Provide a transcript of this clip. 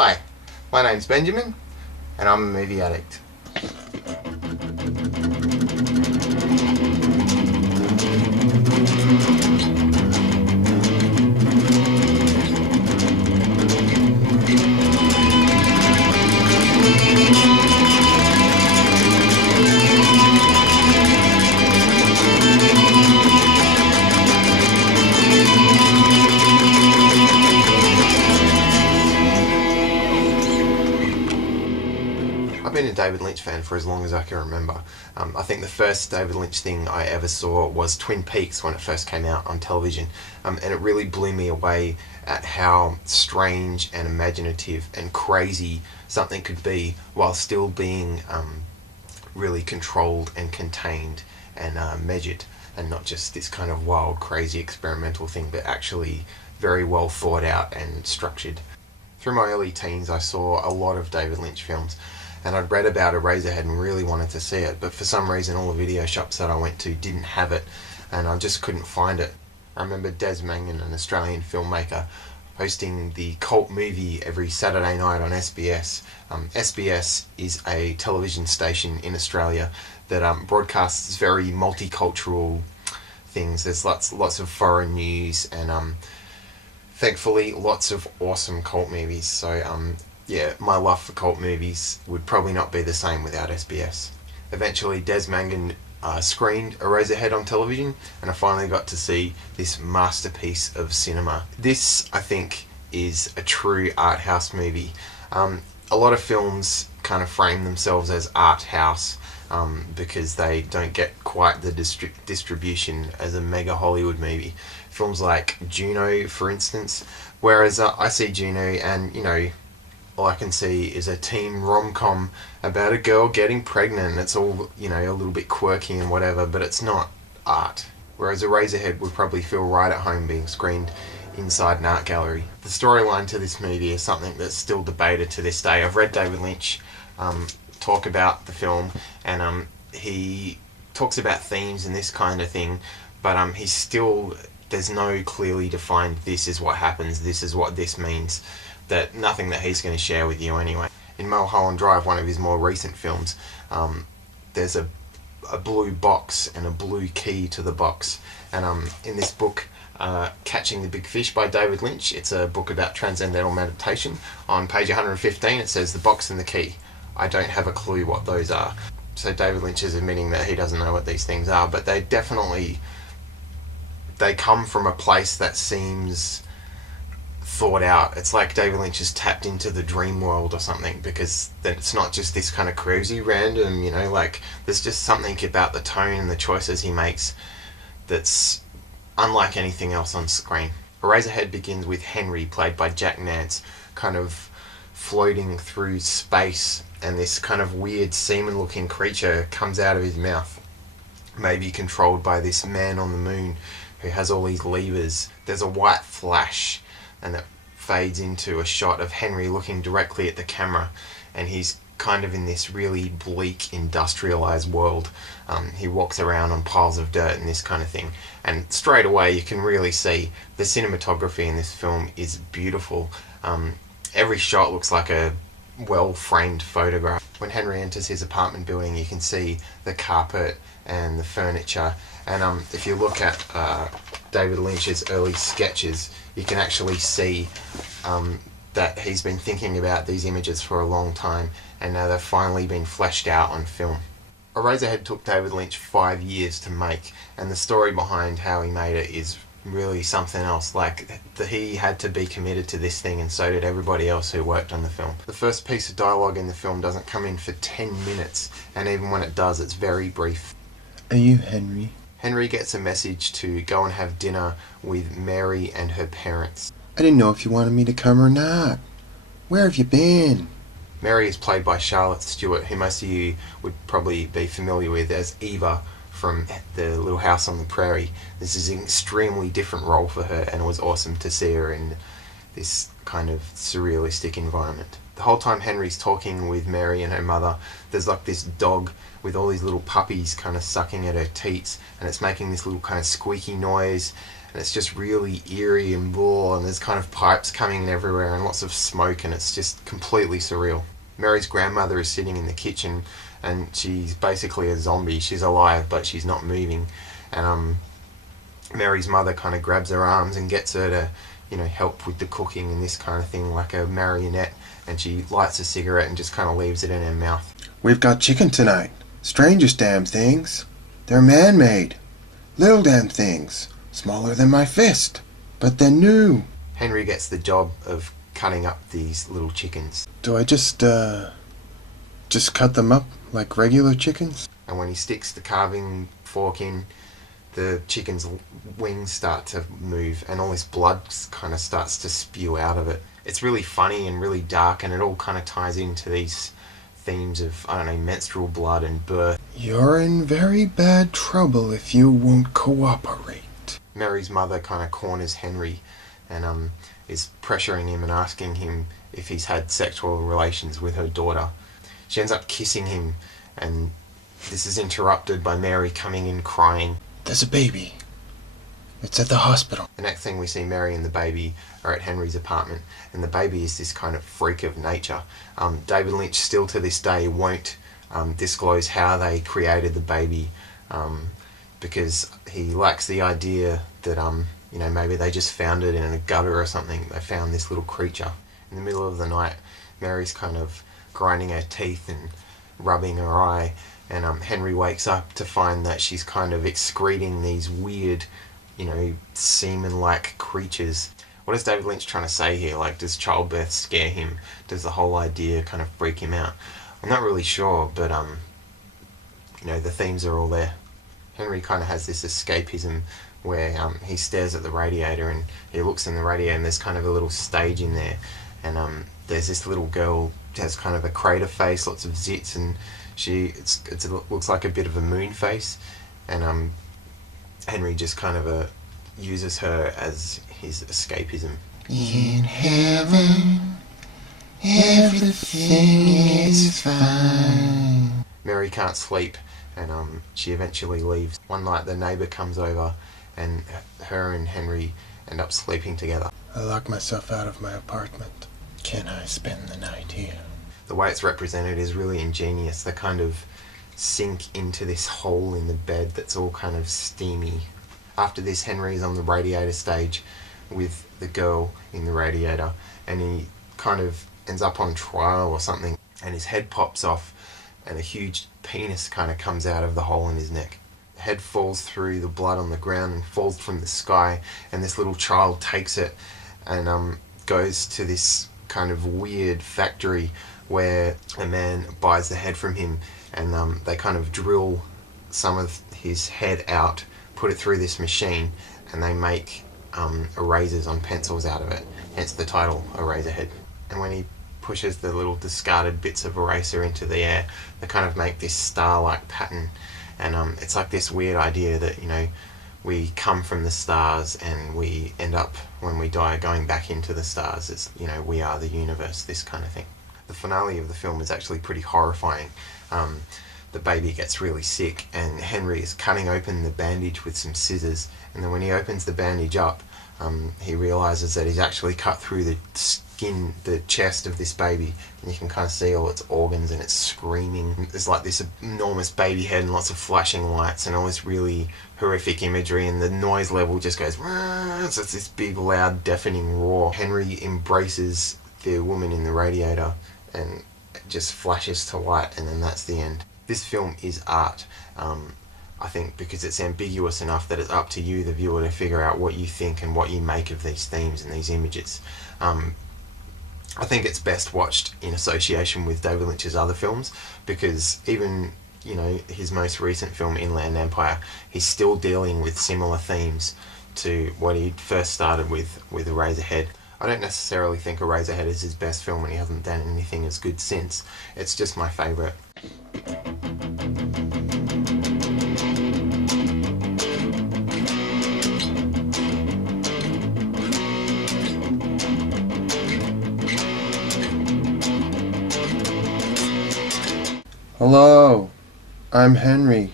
Hi, my name's Benjamin, and I'm a movie addict. I've been a David Lynch fan for as long as I can remember. I think the first David Lynch thing I ever saw was Twin Peaks when it first came out on television, and it really blew me away at how strange and imaginative and crazy something could be while still being really controlled and contained and measured, and not just this kind of wild, crazy experimental thing, but actually very well thought out and structured. Through my early teens, I saw a lot of David Lynch films, and I'd read about Eraserhead and really wanted to see it, but for some reason all the video shops that I went to didn't have it, and I just couldn't find it. I remember Des Mangan, an Australian filmmaker, hosting the cult movie every Saturday night on SBS. SBS is a television station in Australia that broadcasts very multicultural things. There's lots of foreign news and thankfully lots of awesome cult movies. So yeah, my love for cult movies would probably not be the same without SBS. Eventually Des Mangan screened Eraserhead on television, and I finally got to see this masterpiece of cinema. This, I think, is a true art house movie. A lot of films kind of frame themselves as art house because they don't get quite the distribution as a mega Hollywood movie. Films like Juno, for instance, whereas I see Juno and, you know, all I can see is a teen rom-com about a girl getting pregnant. It's all, you know, a little bit quirky and whatever, but it's not art. Whereas Eraserhead would probably feel right at home being screened inside an art gallery. The storyline to this movie is something that's still debated to this day. I've read David Lynch talk about the film, and he talks about themes and this kind of thing, but he's still, there's no clearly defined this is what happens, this is what this means. That nothing that he's going to share with you anyway. In Mulholland Drive, one of his more recent films, there's a blue box and a blue key to the box. And in this book, Catching the Big Fish by David Lynch, it's a book about transcendental meditation. On page 115 it says the box and the key. I don't have a clue what those are. So David Lynch is admitting that he doesn't know what these things are, but they come from a place that seems thought out. It's like David Lynch has tapped into the dream world or something, because then it's not just this kind of crazy random, you know, like there's just something about the tone and the choices he makes that's unlike anything else on screen. Eraserhead begins with Henry, played by Jack Nance, kind of floating through space, and this kind of weird semen looking creature comes out of his mouth, maybe controlled by this man on the moon who has all these levers. There's a white flash and it fades into a shot of Henry looking directly at the camera, and he's kind of in this really bleak industrialized world. He walks around on piles of dirt and this kind of thing, and straight away you can really see the cinematography in this film is beautiful. Every shot looks like a well framed photograph. When Henry enters his apartment building, you can see the carpet and the furniture, and if you look at David Lynch's early sketches, you can actually see that he's been thinking about these images for a long time, and now they've finally been fleshed out on film. Eraserhead took David Lynch 5 years to make, and the story behind how he made it is really something else. Like, he had to be committed to this thing, and so did everybody else who worked on the film. The first piece of dialogue in the film doesn't come in for 10 minutes, and even when it does, it's very brief. Are you Henry? Henry gets a message to go and have dinner with Mary and her parents. I didn't know if you wanted me to come or not. Where have you been? Mary is played by Charlotte Stewart, who most of you would probably be familiar with as Eva from The Little House on the Prairie. This is an extremely different role for her, and it was awesome to see her in this kind of surrealistic environment. The whole time Henry's talking with Mary and her mother, there's like this dog with all these little puppies kind of sucking at her teats, and it's making this little kind of squeaky noise, and and it's just really eerie and raw, and there's kind of pipes coming in everywhere and lots of smoke, and it's just completely surreal. Mary's grandmother is sitting in the kitchen, and she's basically a zombie. She's alive, but she's not moving, and Mary's mother kind of grabs her arms and gets her to, help with the cooking and this kind of thing, like a marionette, and she lights a cigarette and just kind of leaves it in her mouth. We've got chicken tonight. Strangest damn things. They're man-made. Little damn things. Smaller than my fist. But they're new. Henry gets the job of cutting up these little chickens. Do I just cut them up like regular chickens? And when he sticks the carving fork in, the chicken's wings start to move, and all this blood kind of starts to spew out of it. It's really funny and really dark, and it all kind of ties into these themes of, menstrual blood and birth. You're in very bad trouble if you won't cooperate. Mary's mother kind of corners Henry and is pressuring him and asking him if he's had sexual relations with her daughter. She ends up kissing him, and this is interrupted by Mary coming in crying. There's a baby. It's at the hospital. The next thing we see, Mary and the baby are at Henry's apartment, and the baby is this kind of freak of nature. David Lynch still to this day won't disclose how they created the baby, because he lacks the idea that maybe they just found it in a gutter or something. They found this little creature. In the middle of the night, Mary's kind of grinding her teeth and rubbing her eye, and Henry wakes up to find that she's kind of excreting these weird, semen-like creatures. What is David Lynch trying to say here? Like, does childbirth scare him? Does the whole idea kind of freak him out? I'm not really sure, but the themes are all there. Henry kind of has this escapism where he stares at the radiator, and he looks in the radiator, and there's kind of a little stage in there, and there's this little girl who has kind of a crater face, lots of zits, and it looks like a bit of a moon face, and Henry just kind of uses her as his escapism. In heaven, everything is fine. Mary can't sleep, and she eventually leaves. One night the neighbour comes over, and her and Henry end up sleeping together. I locked myself out of my apartment. Can I spend the night here? The way it's represented is really ingenious. They kind of sink into this hole in the bed that's all kind of steamy. After this, Henry's on the radiator stage with the girl in the radiator, and he kind of ends up on trial or something, and his head pops off, and a huge penis kind of comes out of the hole in his neck. The head falls through the blood on the ground and falls from the sky, and this little child takes it and goes to this kind of weird factory where a man buys the head from him, and they kind of drill some of his head out, put it through this machine, and they make erasers on pencils out of it, hence the title Eraserhead. And when he pushes the little discarded bits of eraser into the air, they kind of make this star-like pattern, and it's like this weird idea that we come from the stars and we end up, when we die, going back into the stars. It's we are the universe, this kind of thing. The finale of the film is actually pretty horrifying. The baby gets really sick, and Henry is cutting open the bandage with some scissors, and then when he opens the bandage up, he realises that he's actually cut through the skin, the chest of this baby, and you can kind of see all its organs, and it's screaming. There's like this enormous baby head and lots of flashing lights and all this really horrific imagery, and the noise level just goes, so it's this big loud deafening roar. Henry embraces the woman in the radiator, and it just flashes to white, and then that's the end. This film is art, I think, because it's ambiguous enough that it's up to you, the viewer, to figure out what you think and what you make of these themes and these images. I think it's best watched in association with David Lynch's other films, because even his most recent film, Inland Empire, he's still dealing with similar themes to what he first started with Eraserhead. I don't necessarily think Eraserhead is his best film, and he hasn't done anything as good since. It's just my favourite. Hello, I'm Henry.